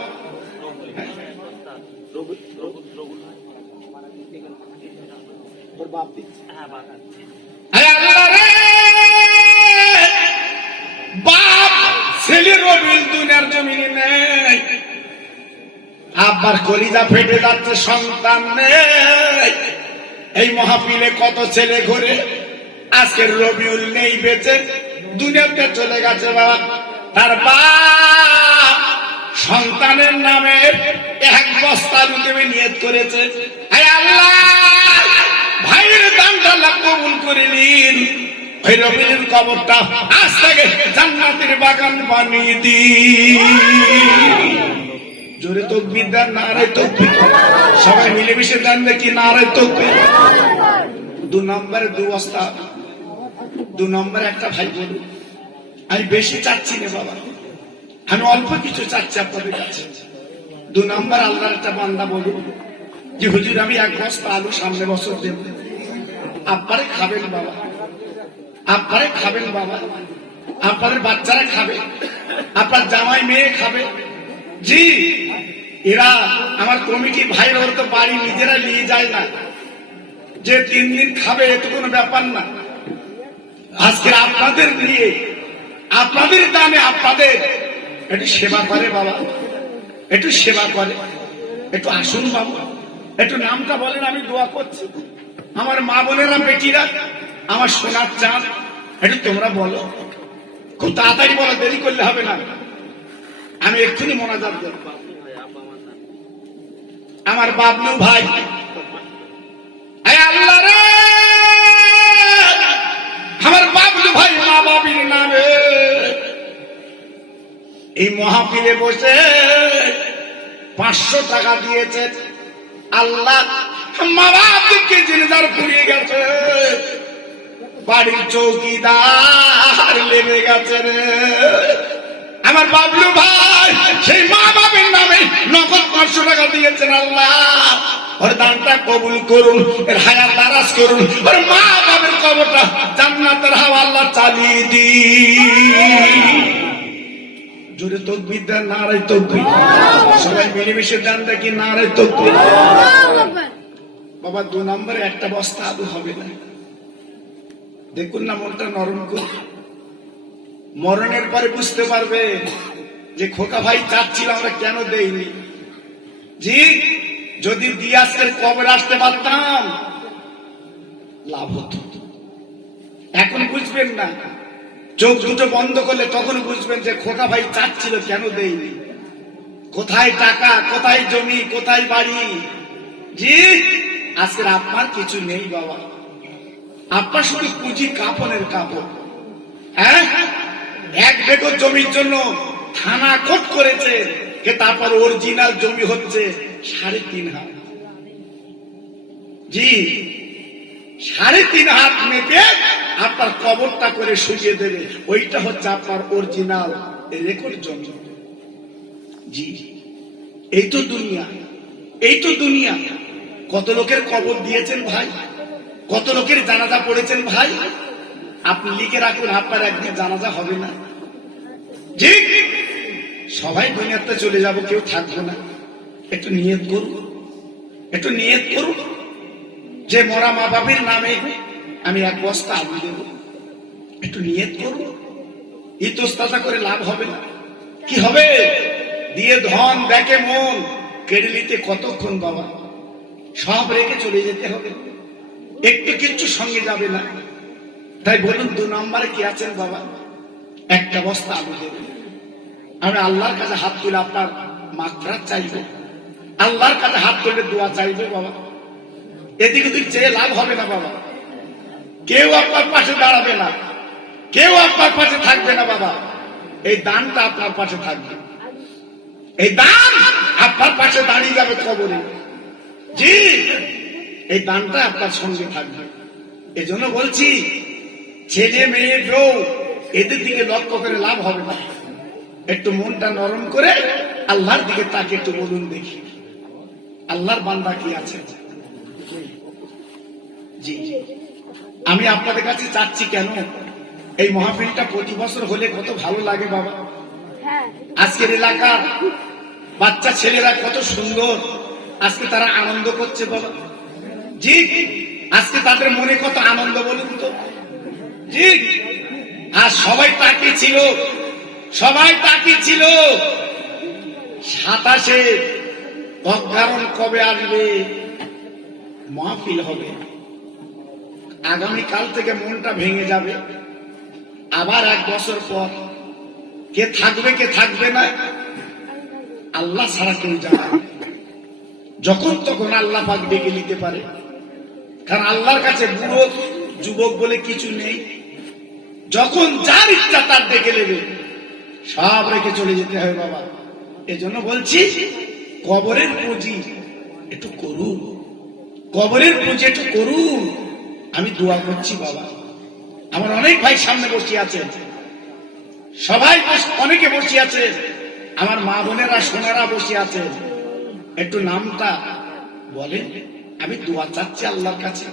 বাপ ছেলে রবিউল দুনিয়ার জমিনে নেই, আব্বার কলিজা ফেটে যাচ্ছে, সন্তান নেই। এই মাহফিলে কত ছেলে ঘুরে, আজকের রবিউল নেই বেঁচে, দুনিয়াতে চলে গেছে বাবা। তার বাপ সন্তানের নামে 1 বস্তা আলু দেবে নিয়ত করেছে। হে আল্লাহ ভাইয়ের দানটা আল্লাহ কবুল করে নিন, ওই রবিউলের কবরটা আজ থেকে জান্নাতের বাগান বানিয়ে দি। জোরে তকবীর দেন, নারায়ে তকবীর। সবাই মিলেমিশে দেন দেখি নারায়ে তকবীর। 2 নম্বরে 2 বস্তা, 2 নম্বরে একটা ভাই বলুন, আমি বেশি চাচ্ছি না বাবা, আমি অল্প কিছু চাচ্ছি আপনাদের কাছে। 2 নম্বর আল্লাহর একটা বান্দা বলুন যে হুজুর আমি 1 বস্তা আলু সামনে বছর দেব, আপনারে খাবেন বাবা, আপনারে খাবেন বাবা, আপনাদের বাচ্চারা খাবে, আপনার জামাই মেয়ে খাবে। জি এরা আমার কমিটি ভাইরা, ওরা তো বাড়ি নিজেরা নিয়ে যায় না, যে 3 দিন খাবে এত কোনো ব্যাপার না। আজকে আপনাদের নিয়ে, আপনাদের দানে আপনাদের একটু সেবা করে বাবা, একটু সেবা করে, একটু আসুন বাবা, একটু নামটা বলেন, আমি দোয়া করছি। আমার মা বোনেরা বেটিরা, আমার সোনার চাঁদ, একটু তোমরা বলো, খুব তাড়াতাড়ি বলো, দেরি করলে হবে না, আমি এক্ষুনি মোনাজাত দেব। আমার বাবলু ভাই, আল্লাহ রে আমার বাবলু ভাই মা বাবির নামে এই মাহফিলে বসে 500 টাকা দিয়েছে। আল্লাহ মা বাপকে জিন্দার পুড়িয়ে গেছে, বাড়ির চৌকিদার লেগে গেছে রে। আমার বাবলু ভাই সেই মা বাবের নামে নগদ 500 টাকা দিয়েছেন। আল্লাহ ওর দানটা কবুল করুন, এর হায়াত দারাজ করুন, ওর মা বাবের কবরটা জান্নাতের হাওয়া আল্লাহ চালিয়ে দিন। জোরে তাকবীর দেন, নারায়ে তাকবীর। সবাই মিলেমিশে দেন দেখি নারায়ে তাকবীর। বাবা 2 নম্বরে একটা বস্তা আলু হবে না, দেখুন না মনটা নরম করে। মরণের পরে বুঝতে পারবে যে খোকা ভাই চাচ্ছিল আমরা কেন দেইনি। জি যদি দিয়াসের কবর আসতে পারতাম, লাভ হতো। এখন বুঝবেন না, চোখ দুটো বন্ধ করলে তখন বুঝবেন যে খোকা ভাই চাচ্ছিল কেন দেয়নি, কোথায় টাকা, কোথায় জমি, কোথায় বাড়ি। জি, আজকের আপনার কিছু নেই বাবা, আপনার শুধু পুঁজি কাপনের কাপড়। হ্যাঁ, এক বেকর জমির জন্য থানা কোট করেছে, তারপর অরিজিনাল জমি হচ্ছে 3.5 হাত। জি, 3.5 হাত মেপে আপনার কবরটা করে শুকিয়ে দেবে, ওইটা হচ্ছে আপনার অরিজিনাল রেকর্ড জমি। জি, এই তো দুনিয়া, এই তো দুনিয়া। কত লোকের কবর দিয়েছেন ভাই, কত লোকের জানাজা পড়েছেন ভাই। আপনি লিখে রাখুন, আপনার একদিন জানাজা হবে না। জি, সবাই দুনিয়াতে চলে যাব, কেউ থাকবে না। একটু নিয়ত করুন, একটু নিয়ত করুন যে মরা মা বাবার নামে আমি 1 বস্তা আলু দেব। একটু নিয়ত করুন, ইতস্ততা করে লাভ হবে না। কি হবে? দিয়ে ধন দেখে মন কেড়ে নিতে কতক্ষণ বাবা, সব রেখে চলে যেতে হবে, একটু কিচ্ছু সঙ্গে যাবে না। তাই বলুন 2 নম্বরে কি আছেন বাবা? 1 বস্তা আলু দেবেন। আমি আল্লাহর কাছে হাত তুলে আপনার মাগফিরাত চাইবো, আল্লাহর কাছে হাত তুলে দোয়া চাইবো বাবা। এদিক ওদিক চেয়ে লাভ হবে না বাবা, কেউ আপনার পাশে দাঁড়াবে না, কেউ আপনার পাশে থাকবে না বাবা। এই দানটা আপনার পাশে থাকবে, এই দান আপনার পাশে দাঁড়িয়ে যাবে কবরে। জি, এই দানটা আপনার সঙ্গে থাকবে। এজন্য বলছি, ছেলে মেয়ে বউ এদের দিকে লক্ষ্য করে লাভ হবে না। একটু মনটা নরম করে আল্লাহর দিকে তাকে একটু বলুন দেখি, আল্লাহর বান্দা কি আছে। জি, আমি আপনাদের কাছে চাচ্ছি কেন, এই মাহফিলটা প্রতি বছর হলে কত ভালো লাগে বাবা। আজকের এলাকার বাচ্চা ছেলেরা কত সুন্দর, আজকে তারা আনন্দ করছে বাবা। জি, আজকে তাদের মনে কত আনন্দ বলুন তো। জি, আর সবাই তাকিয়ে ছিল, সবাই তাকিয়ে ছিল 27-এ অজ্ঞারণ কবে আসবে, মাহফিল হবে। আগামীকাল থেকে মনটা ভেঙে যাবে, আবার 1 বছর পর কে থাকবে কে থাকবে না আল্লাহ ছাড়া কেউ জানে। যখন তখন আল্লাহ পাক ডেকে নিতে পারে, কারণ আল্লাহর কাছে বুড়ো যুবক বলে কিছু নেই। যখন যার ইচ্ছা তার ডেকে নেবে, সব রেখে চলে যেতে হয় বাবা। এজন্য বলছি, কবরের পুঁজি একটু করুন, কবরের পুঁজি একটু করুন। আমি দোয়া করছি বাবা, আমার অনেক ভাই সামনে বসে আছে, সবাই অনেকে বসে আছে, আমার মা বোনেরা সোনারা বসে আছে। একটু নামটা বলেন, আমি দোয়া চাচ্ছি আল্লাহর কাছে।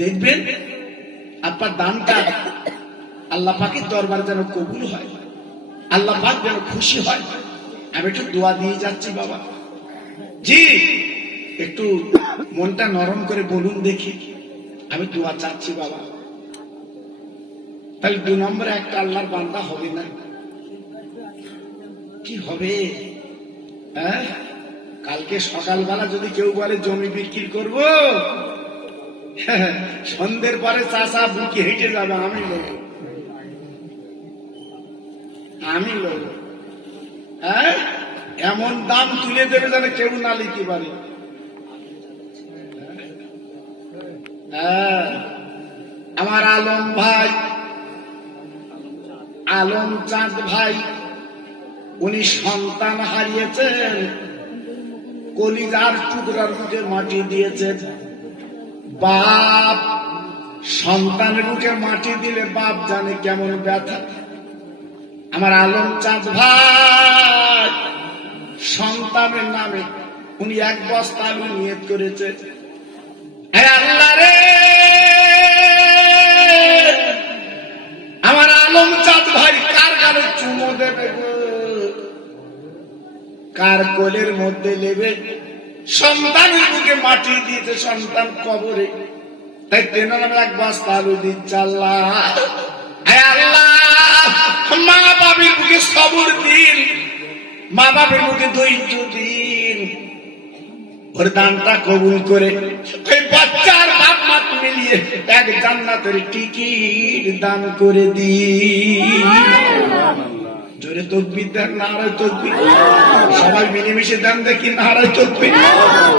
দেখবেন আপনার দানটা আল্লাহ পাকের দরবারে যেন কবুল হয়, আল্লাহ পাক যেন খুশি হয়। আমি একটু দোয়া দিয়ে যাচ্ছি বাবা। জি, একটু মনটা নরম করে বলুন দেখি, আমি দোয়া চাচ্ছি বাবা। তাহলে 2 নম্বরে একটা আল্লাহর বান্দা হবে না, কি হবে? হ্যাঁ, কালকে সকালবেলা যদি কেউ বলে জমি বিক্রি করবো, সন্ধ্যের পরে চাষা বুকে হেঁটে যাবে, আমি লোক, আমি লোক। হ্যাঁ, এমন দাম তুলে দেবে যেন কেউ না নিতে পারে। হ্যাঁ, আমার আলম ভাই, আলম চাঁদ ভাই, উনি সন্তান হারিয়েছেন, কলিজার টুকরার বুকে মাটি দিয়েছেন। বাপ সন্তানের বুকে মাটি দিলে বাপ জানে কেমন ব্যথা। আমার আলম চাঁদ ভাই সন্তানের নামে উনি 1 বস্তা আলু নিয়ত করেছে। আল্লাহ রে, আমার আলম চাঁদ ভাই কার গালে চুমো দেবে গো, কার কোলের মধ্যে নেবে? সন্তানের বুকে মাটি দিয়েছে, সন্তান কবরে, তাই তেনার নামে 1 বস্তা আলু দিচ্ছে। আল্লাহ, আল্লাহ, মা বাবার বুকে সবর দিন, মা বাবার মুখে ধৈর্য দিন, ওর দানটা কবুল করে ওই বাচ্চার বাপ মা তুমি মিলিয়ে এক জান্নাতের টিকিট দান করে দিই। জোরে তাকবীর দেন, নারায়ে তাকবীর। সবাই মিলেমিশে দেন দেখি নারায়ে তাকবীর।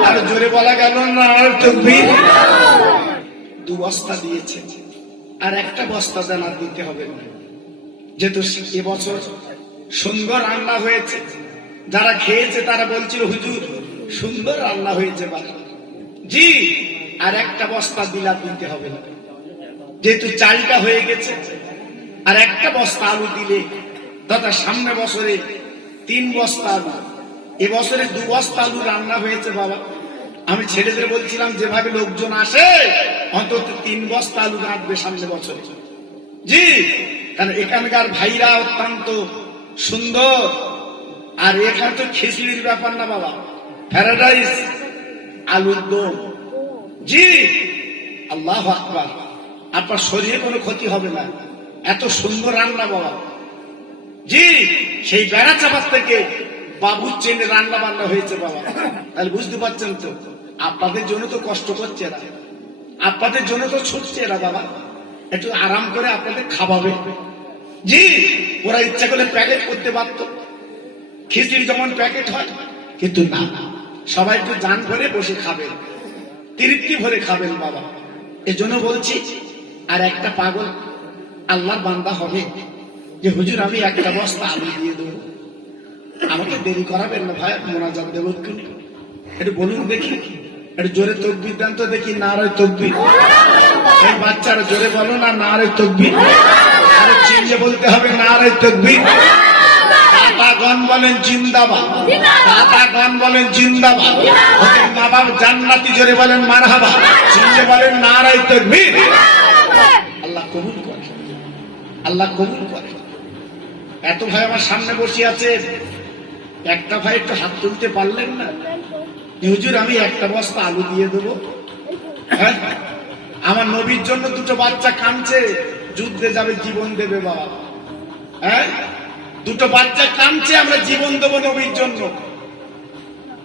আর জোরে বলা গেল নারায়ে তাকবীর। 2 বস্তা দিয়েছে, আর একটা বস্তা দেন, আর দিতে হবে না। যেহেতু এবছর সুন্দর রান্না হয়েছে, যারা খেয়েছে তারা বলছিল হুজুর সুন্দর রান্না হয়েছে। জি, আর একটা বস্তা দিলা দিতে হবে না, যেহেতু চালটা হয়ে গেছে। আর একটা বস্তা আলু দিলে দাদা সামনে বছরে 3 বস্তা আলু, এবছরে 2 বস্তা আলু রান্না হয়েছে। বাবা আমি ছেলেদের বলছিলাম যেভাবে লোকজন আসে অন্তত 3 বস্তা আলু রাঁধবে সামনে বছরে। জি, কারণ এখানকার ভাইরা অত্যন্ত সুন্দর। আর এখানে তো খিচুড়ির ব্যাপার না বাবা, প্যারাডাইস আলুর দম। জি, আল্লাহু আকবার। আপনার শরীরে কোনো ক্ষতি হবে না, এত সুন্দর রান্না বাবা। জি, সেই বেড়া চাপার থেকে বাবুর চেনে রান্না বান্না হয়েছে বাবা। তাহলে বুঝতে পারছেন তো, আপনাদের জন্য তো কষ্ট করছে এরা, আপনাদের জন্য তো ছুটছে এরা বাবা। একটু আরাম করে আপনাদের খাওয়াবে। জি, ওরা ইচ্ছা করলে প্যাকেট করতে পারতো, খিচুড়ি যেমন প্যাকেট হয়, কিন্তু না, সবাই একটু জান ভরে বসে খাবেন, তৃপ্তি ভরে খাবেন বাবা। এজন্য বলছি, আর একটা পাগল আল্লাহর বান্দা হবে যে হুজুর আমি একটা বস্তা আলু দিয়ে দেবো, আমাকে দেরি করাবেন না ভাই, মোনাজাত দেবো একটু বলুন দেখি, একটু জোরে তাকবীর দেন তো দেখি, নারায়ে তাকবীর। এই বাচ্চারা জোরে বলো না নারায়ে তাকবীর। আরে চিল্লিয়ে বলতে হবে নারায়ে তাকবীর। দাতাগণ বলেন জিন্দাবাদ, দাতাগণ বলেন জিন্দাবাদ। ওকে মা বাপ জান্নাতি, জোরে বলেন মারহাবা, চিল্লিয়ে বলেন নারায়ে তাকবীর। আল্লাহ কবুল করে, আল্লাহ কবুল করে। এত ভাই আমার সামনে বসে আছে, একটা ভাই একটু হাত তুলতে পারলেন না? হুজুর আমি একটা বস্তা আলু দিয়ে দেবো। হ্যাঁ, আমার নবীর জন্য 2টো বাচ্চা কাঁদছে, যুদ্ধে যাবে, জীবন দেবে বাবা। হ্যাঁ, 2টো বাচ্চা কাঁদছে, আমরা জীবন দেবো নবীর জন্য।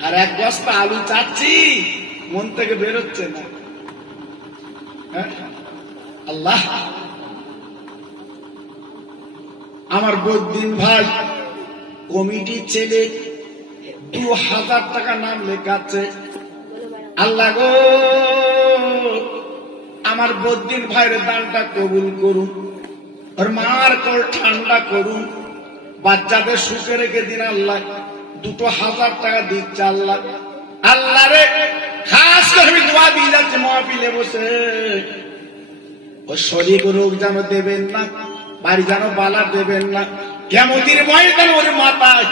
আর 1 বস্তা আলু চাচ্ছি, মন থেকে বেরোচ্ছে না। হ্যাঁ, আল্লাহ। আমার বদ্দিন ভাই কমিটির ছেলে 2000 টাকা নাম লেখাচ্ছে। আল্লাহ গো, আমার বদ্দিন ভাইয়ের দানটা কবুল করুন, ওর মার কল ঠান্ডা করুন, বাচ্চাদের সুখে রেখে দিন আল্লাহ। 2000 টাকা দিচ্ছে আল্লাহ। আল্লাহ রে, খাস করে আমি দোয়া দিয়ে যাচ্ছি মাহফিলে বসে, ও শরীর রোগ যেন দেবেন না, বাড়ি যেন বালা দেবেন না, কিয়ামতের ময়দান ওর মাথায়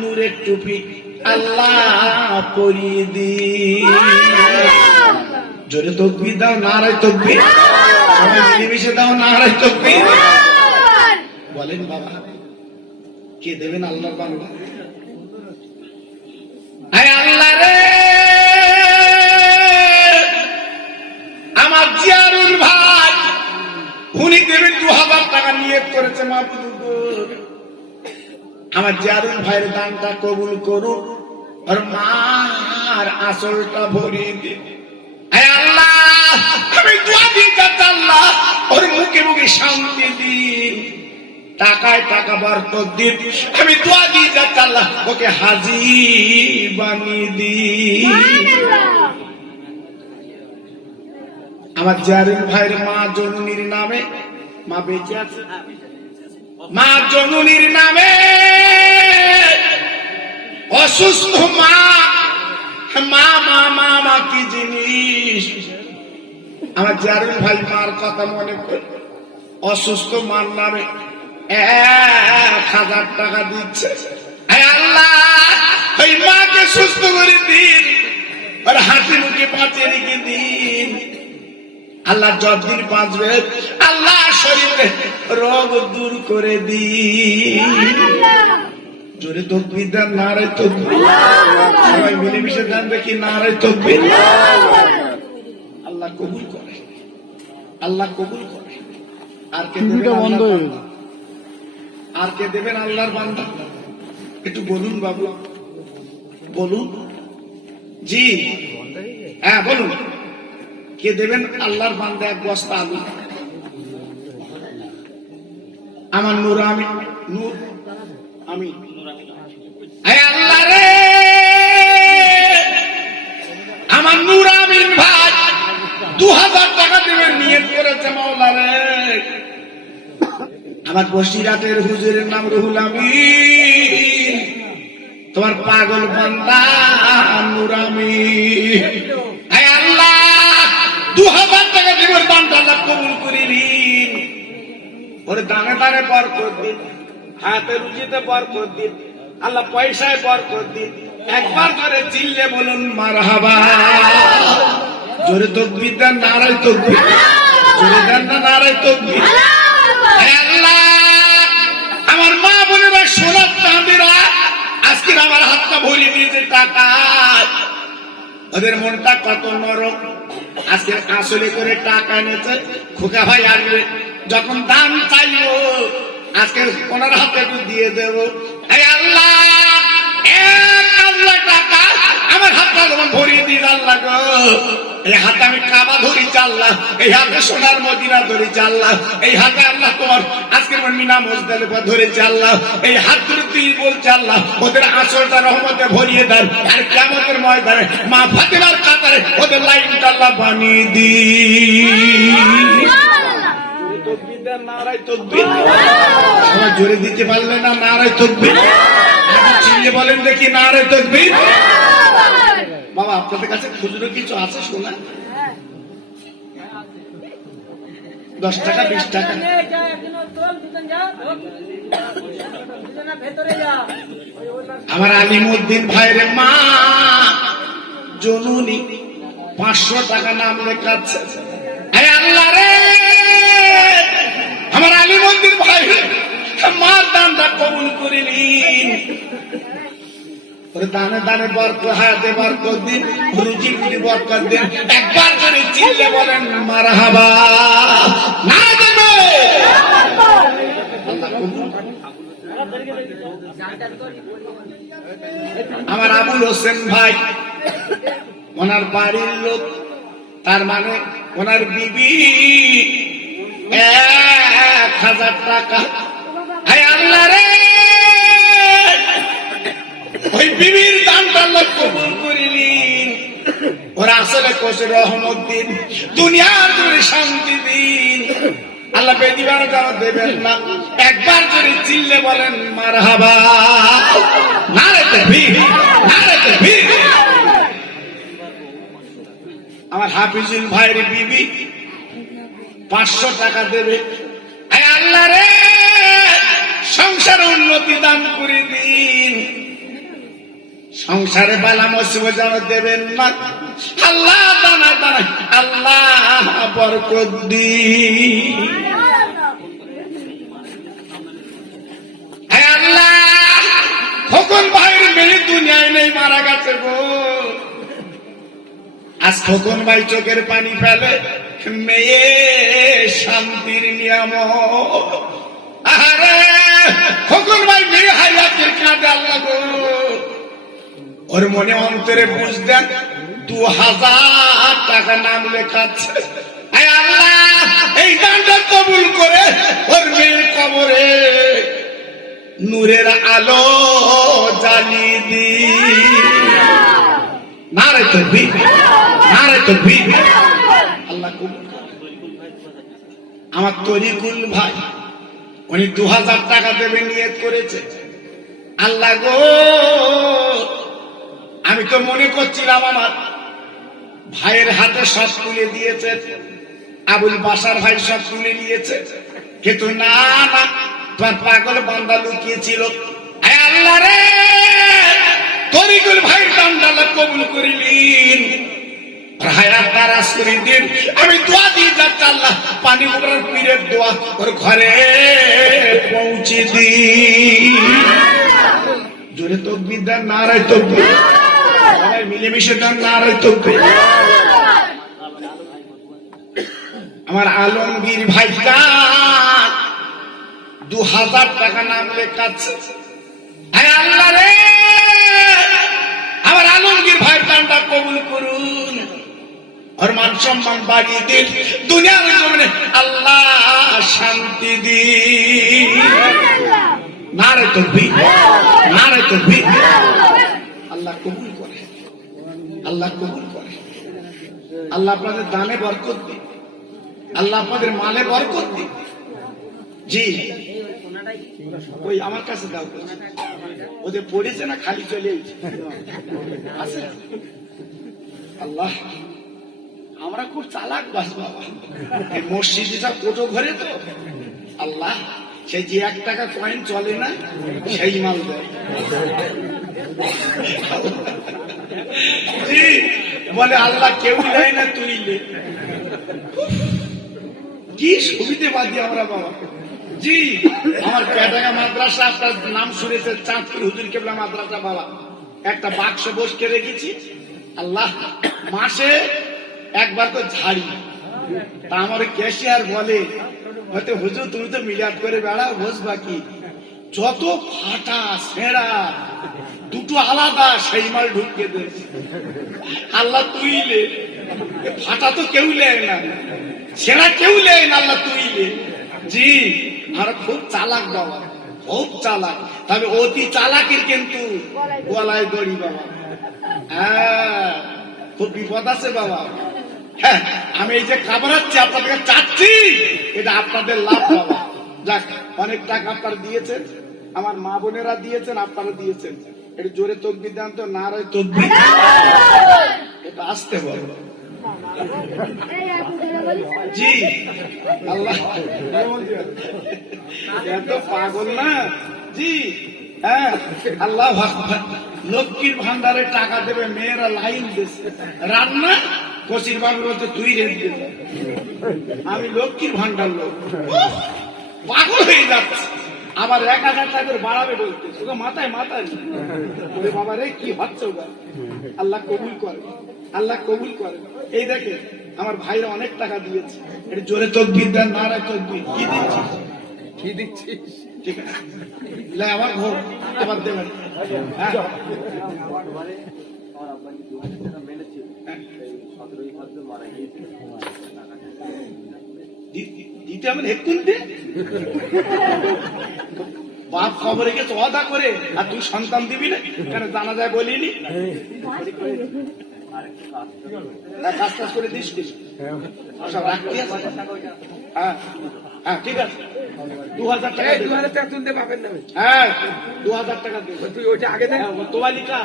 নূরের টুপি আল্লাহ পরিয়ে দিন। জোরে তাকবীর দাও, নারায়ে তাকবীর। সবাই মিলেমিশে দাও নারায়ে তাকবীর। বলেন বাবা, কে দেবেন? আল্লাহর বান্দা। আয় আল্লাহ রে, আমার জিয়ারুল ভাই উনি দেবেন 2000 টাকা নিয়ত করেছে। মাহবুব আমার জিয়ারুল ভাইয়ের দানটা কবুল করুন, আর মার আসলটা ভরিয়ে দিন। আল্লাহ আমি দোয়া দিই যাতে আল্লাহ ওর মুখে মুখে শান্তি দিন, টাকায় টাকা বরকত দিন। আমি দোয়া দিই যাতে আল্লাহ ওকে হাজী বানিয়ে দিন। আমার জিয়ারুল ভাইয়ের মা জননীর নামে, মা বেঁচে আছে, মা জননীর নামে অসুস্থ মা, মা মা মা মা কি জিনিস। আমার জিয়ারুল ভাই মার কথা মনে করে অসুস্থ মার নামে 1000 টাকা দিচ্ছে। আল্লাহ ওই মাকে সুস্থ করে দিন, আর হাসি মুখে বাঁচিয়ে রেখে দিন। আল্লাহ যতদিন বাঁচবে আল্লাহ শরীরে রোগ দূর করে দিন। জোরে তাকবীর দেন, নারায়ে তাকবীর। সবাই মিলেমিশে দেন দেখি, নারায়ে তাকবীর। আল্লাহ কবুল করে, আল্লাহ কবুল করে। আর কে দেবেন? আর কে দেবেন? আল্লাহর বান্দা। একটু বলুন বাবু, বলুন। জি হ্যাঁ বলুন, কে কে দেবেন? আল্লাহর বান্দা এক বস্তা আলু। আমার নূর আমি নূর আমি আল্লাহ রে, আমার নূর আমিন ভাই 2000 টাকা দেবেন নিয়ত করেছে মাওলা রে। আমার বসিরাটের হুজুরের নাম রুহুল আমিন, তোমার পাগল বান্দা নূর আমিন। আল্লাহ 2000 টাকা দেবেন, বান্দা আল্লাহ কবুল করিলেন। ওর দানে দানে বরকত দিন, হাতে রুজিতে বরকত দিন, আল্লাহ পয়সায় বরকত দিন। একবার করে চিল্লে বলুন মারহাবা। জোরে তাকবীর দেন, নারায়ে তাকবীর। জোরে দেন না নারায়ে তাকবীর। আল্লাহ আমার মা বোনেরা, সোনার চাঁদিরা আজকে আমার হাতটা ভরিয়ে দিয়েছে টাকা। ওদের মনটা কত নরম, আজকে আসলে করে টাকা এনেছে। খোকা ভাই আসবে, যখন দান চাইও আজকে ওনার হাতে একটু দিয়ে দেবো। আল্লাহ 1,000 টাকা আমার হাতটা যখন ভরিয়ে দিন আল্লাহ গো, এই হাতে আমি কাবা ধরি চাল্লাহ, এই হাতে সোনার মদিনা ধরি চাল্লাহ, এই হাতে আল্লাহ তোমার আজকের মিনা মুজদালিফা ধরে চাল্লাহ, এই হাত ধরে তুই বল চাল্লাহ, ওদের আসলটা রহমতে ভরিয়ে দেন। আর কিয়ামতের ময়দানে মা ফাতেমার কাতারে ওদের লাইনটা আল্লাহ বানিয়ে দিন। নারায়ে তাকবীর। সবাই জোরে দিতে পারলে না নারায়ে তাকবীর? চিল্লে বলেন দেখি নারায়ে তাকবীর। বাবা আপনাদের কাছে খুচরো কিছু আছে শোনা? 10 টাকা 20 টাকা। আমার আলিমউদ্দিন ভাইয়ের মা জননী 500 টাকা নাম লেখাচ্ছে। আল্লাহ রে, আমার আলিমউদ্দিন ভাই মার দানটা কবুল করিলেন। দানে দানে বরকত, হায়াতে বরকত দিন, রুজি রুজি বরকত দিন। একবার করে চিল্লে বলেন মারহাবা। না দেবে আমার আবুল হোসেন ভাই, ওনার বাড়ির লোক, তার মানে ওনার বিবি 1000 টাকা। আল্লাহ রে, ওই বিবির দানটা আল্লাহ কবুল করিলেন। ওরা আসলে কোষে রহমত দিন, দুনিয়ার জুড়ে শান্তি দিন। আল্লাহ বেদিবার কারো দেবেন না। একবার করে চিল্লে বলেন মারহাবা। নারায়ে তাকবীর, নারায়ে তাকবীর। আমার হাফিজুল ভাইয়ের বিবি 500 টাকা দেবে। আল্লাহ রে, সংসারে উন্নতি দান করে দিন, সংসারে বালা মুসিবত যেন দেবেন না। আল্লাহ দানা দানা আল্লাহ বরকত দিন। আল্লাহ খোকন ভাইয়ের মেয়ে দুনিয়ায় নেই, মারা গেছে গো। আজ খোকন ভাই চোখের পানি ফেলে, মেয়ে শান্তির নিয়ামত। আরে খোকন ভাই মেয়ে হায়াতের কাঁদে আল্লাহ গো। ওর মনে অন্তরে বুঝ দেন 2000 টাকা নাম লেখাচ্ছে। আল্লাহ এই দানটা কবুল করে ওর মেয়ের কবরে নূরের আলো জ্বালিয়ে দিন। নারায়ে তাকবীর, নারায়ে তাকবীর। আল্লাহ কবুল। আমার তরিকুল ভাই, উনি 2000 টাকা দেবে নিয়ত করেছে। আল্লাহ গো, আমি তো মনে করছিলাম আমার ভাইয়ের হাতে সব তুলে দিয়েছে, আবুল বাসার ভাই সব তুলে নিয়েছে, কিন্তু না না, তোমার পাগল বান্দা লুকিয়েছিল। আল্লাহ রে, তরিকুল ভাইয়ের দানটা আল্লাহ কবুল করিলেন। হায়াত দারাজ করে দিন। আমি দোয়া দিয়ে যাচ্ছি, আল্লাহ পানি মুখের পীরের দোয়া ওর ঘরে পৌঁছে দিন। জোরে তাকবীর দেন, নারায়ে তাকবীর। সবাই মিলেমিশে দেন নারায়ে তাকবীর। আমার আলমগীর ভাইটা 2000 টাকা নাম লেখাচ্ছে। আল্লাহ রে, আমার আলমগীর ভাইয়ের দানটা কবুল করুন। ওর মান সম্মান বাড়িয়ে দিন, দুনিয়ার জমিনে আল্লাহ শান্তি দিন। নারে তাকবীর, নারে তাকবীর। আল্লাহ কবুল করে, আল্লাহ কবুল করে। আল্লাহ আপনাদের দানে বরকত দিন, আল্লাহ আপনাদের মালে বরকত দিন। জি ওই আমার কাছে দাও, ওদের পড়েছে না খালি চলে আছে। আল্লাহ আমরা খুব চালাক বাস বাবা, এই মসজিদে যা কোটো ঘরে তো আল্লাহ সেই যে 1 টাকা কয়েন চলে না সেই মাল দেয়। জি বলে আল্লাহ কেউ দেয় না, তুই লে। কি সুবিধেবাদী আমরা বাবা। জি আমার পেটাকা মাদ্রাসা, আপনার নাম শুনেছে, চাঁদপুর হুজুর কেবলা মাদ্রাসা বাবা। একটা বাক্স বসকে রেখেছি, আল্লাহ মাসে একবার তো ঝাড়ি। তা আমার ক্যাশিয়ার বলে হয়তো হুজুর তুমি তো মিলাদ করে বেড়াও, বসবা কি, যত ফাটা ছেঁড়া দুটো আলাদা সেই মাল ঢুকিয়ে দে। আল্লাহ তুই লে, ফাটা তো কেউ লেয় না, ছেঁড়া কেউ লেয় না, আল্লাহ তুই লে। জি আর খুব চালাক বাবা, খুব চালাক। তবে অতি চালাকের কিন্তু গলায় দড়ি বাবা। হ্যাঁ খুব বিপদ আছে বাবা। হ্যাঁ আমি এই যে কামড়াচ্ছি আপনাদেরকে চাচ্ছি, এটা আপনাদের লাভ বাবা। যাক অনেক টাকা আপনারা দিয়েছেন, আমার মা বোনেরা দিয়েছেন, আপনারা দিয়েছেন। একটু জোরে তকবির দেন তো, নারে তকবির। এটা আসতে বল। জি আল্লাহ এত পাগল না। জি হ্যাঁ আল্লাহ লক্ষ্মীর ভান্ডারে টাকা দেবে, মেয়েরা লাইন দিচ্ছে, রান্না কচির বাবু বলতে তুই রেট দেবে। আমি লক্ষ্মীর ভান্ডার লোক, পাগল হয়ে যাচ্ছে। আবার 1000 টাকা করে বাড়াবে বলতে, শুধু মাথায় মাথায় বাবা রে কি হচ্ছে ওটা। আল্লাহ কবুল করে, আল্লাহ কবুল করে। এই দেখে আমার ভাইরা অনেক টাকা দিয়েছে, এটা জোরে তকবীর দেন, নারায় তকবীর। কি দিচ্ছিস, কি দিচ্ছিস? ঠিক আছে আমার ভোট আবার দেবেন। হ্যাঁ দিতে আমার হেকুন দে, বাপ খবরে গেছে অদা করে, আর তুই সন্তান দিবি না কেন জানা যায় বলিনি। কাজ টাজ করে দিস কিছু সব রাখতে আছে। হ্যাঁ হ্যাঁ ঠিক আছে 2000 টাকা, 2000 টাকা তুলতে পাবেন না। হ্যাঁ 2000 টাকা দেবে, তুই ওইটা আগে দে। তোয়ালিকা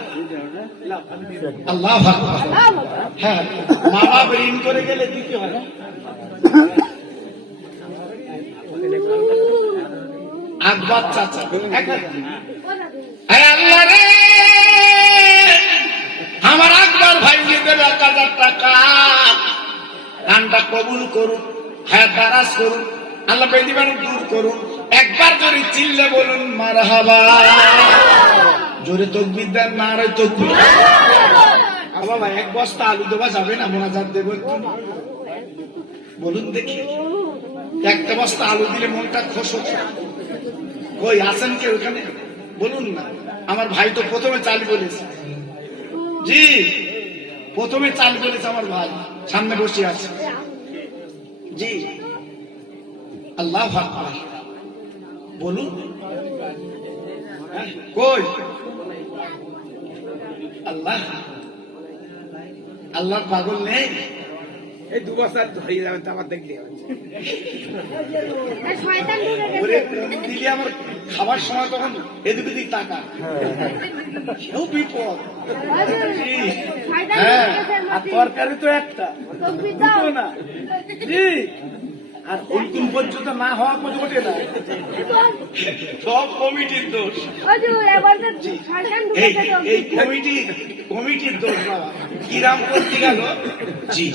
আল্লাহ হ্যাঁ মা বাপ ঋণ করে গেলে দিতে হয়। আকবর চাচা আল্লাহ রে, আমার আকবর ভাই দিয়ে দেবে 1000 টাকা। গানটা কবুল করুন, হ্যাঁ দারাজ করুন, আল্লাহ বেদিবান দূর করুন। একবার জোরে চিল্লে বলুন মারহাবা। জোরে তকবীর দেন, নারে তকবীর। বাবা 1 বস্তা আলু দেওয়া যাবে না, মোনাজাত দেব বলুন দেখি। 1 বস্তা আলু দিলে মনটা খুশ হচ্ছে। কই আছেন কে ওখানে বলুন না। আমার ভাই তো প্রথমে চাল বলেছে। জি প্রথমে চাল বলেছে আমার ভাই, সামনে বসে আছে। জি আল্লাহ আকবার বলুন। কই আল্লাহ, আল্লাহ পাগল নেই। এই 2 বছর ধরিয়ে যাবেন, আমার দেখলে দিলে আমার খাবার সময় তখন এদিক ওদিক টাকা সেও বিপদ। হ্যাঁ আর তরকারি তো একটা দুটো না। জি আর অন্তিম পর্যন্ত না হওয়া পর্যন্ত না, সব কমিটির দোষ। এই কমিটির দোষ বাবা, কিরাম করতে গেল। জি